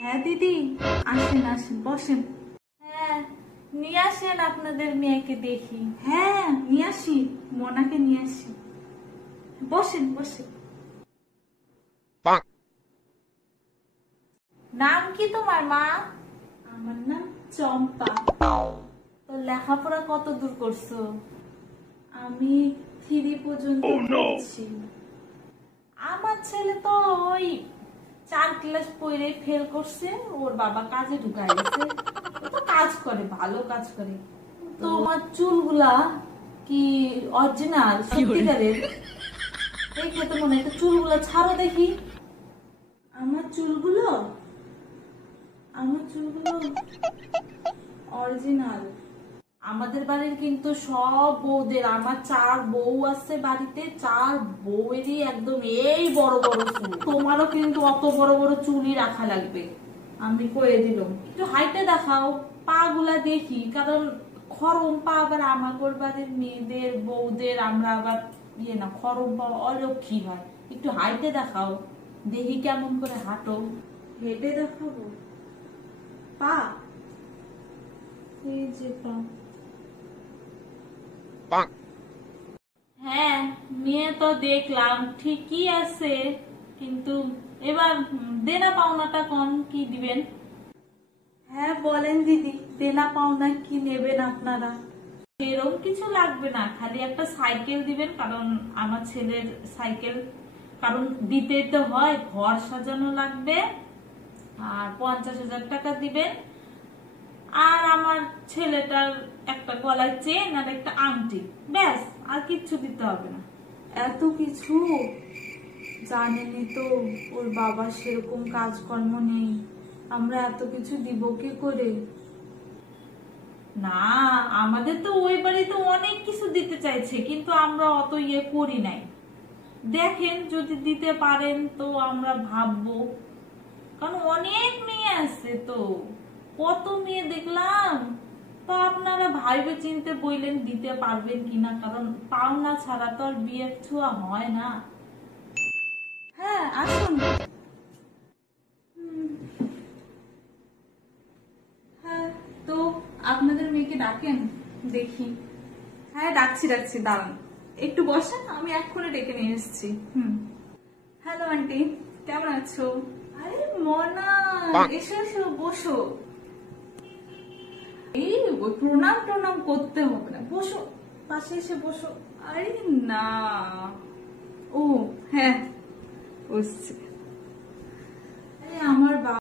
হ্যাঁ দিদি, আসেন আসেন, বসেন। হ্যাঁ, নিয়ে আসেন আপনাদের মেয়েকে দেখি। হ্যাঁ, নিয়ে আসি, মোনাকে নিয়ে আসি। বসেন বসেন। নাম কি তোমার মা? আমার নাম চম্পা। তো লেখাপড়া কত দূর করছো? আমি 3 পর্যন্ত পড়েছি। আমার ছেলে তো ওই 4 ক্লাস পড়ে ফেল করছে, ওর বাবা কাজে ঢুকাই গেছে। ও তো কাজ করে, ভালো কাজ করে। তোমার চুলগুলা কি অরিজিনাল সত্যিকারের? এই খেতে মনে হয় চুলগুলা ছাড়ো দেখি। আমার চুলগুলো আমার চুলগুলো অরিজিনাল। আমাদের বাড়ির কিন্তু সব বউদের, আমার 4 বউ আছে বাড়িতে, 4 বউয়েরই একদম এই বড় বড় চুল। তোমারও কিন্তু অত বড় বড় চুলই রাখা লাগবে, আমি কয়ে দিলাম। একটু হাইটে দেখাও, পা গুলা দেখি, কারণ খরম পা আবার আমাদের বাড়ির মেয়েদের বউদের আমরা আবার না, খরম পা অলক্ষী হয়। একটু হাইটে দেখাও, দেখি কেমন করে হাঁটো। হেঁটে দেখাবো পা? এই যে পা। হ্যাঁ, মেয়ে তো দেখলাম ঠিকই আছে, কিন্তু এবার দেনা পাওনাটা কম, কি দিবেন? হ্যাঁ বলেন দিদি, দেনা পাওনা কি নেবেন আপনারা? এরকম কিছু লাগবে না, খালি একটা সাইকেল দিবেন, কারণ আমার ছেলের সাইকেল, কারণ দিতে তো হয়, ঘর সাজানো লাগবে। আর 50,000 টাকা দিবেন। আর আমার ছেলেটার একটা গলায় চেন আর একটা আংটি, ব্যাস, আর কিচ্ছু দিতে হবে না। এত কিছু? জানেনই তো ওর বাবার সেরকম কাজকর্ম নেই, আমরা এত কিছু দিব কি করে? না, আমাদের তো ওই বাড়িতে অনেক কিছু দিতে চাইছে, কিন্তু আমরা অত ইয়ে করি নাই। দেখেন যদি দিতে পারেন তো আমরা ভাববো, কারণ অনেক মেয়ে আছে তো, কত মেয়ে দেখলাম। তো আপনারা ভাইবে চিনতে বইলেন দিতে পারবেন কিনা, কারণ পাওনা ছাড়া তো আর বিয়ে ছোঁয়া হয় না। হ্যাঁ আসুন। হ্যাঁ, তো আপনাদের মেয়েকে ডাকেন দেখি। হ্যাঁ ডাকছি ডাকছি, দাঁড়ান একটু বসেন, আমি এক্ষুনি ডেকে নিয়ে এসেছি। হ্যালো আন্টি, কেমন আছো? আরে মনা, এসো এসো, বসো। এই প্রণাম প্রণাম করতে হবে না, বসো, পাশে এসে বসো। আরে না, ও হ্যাঁ বুঝছি।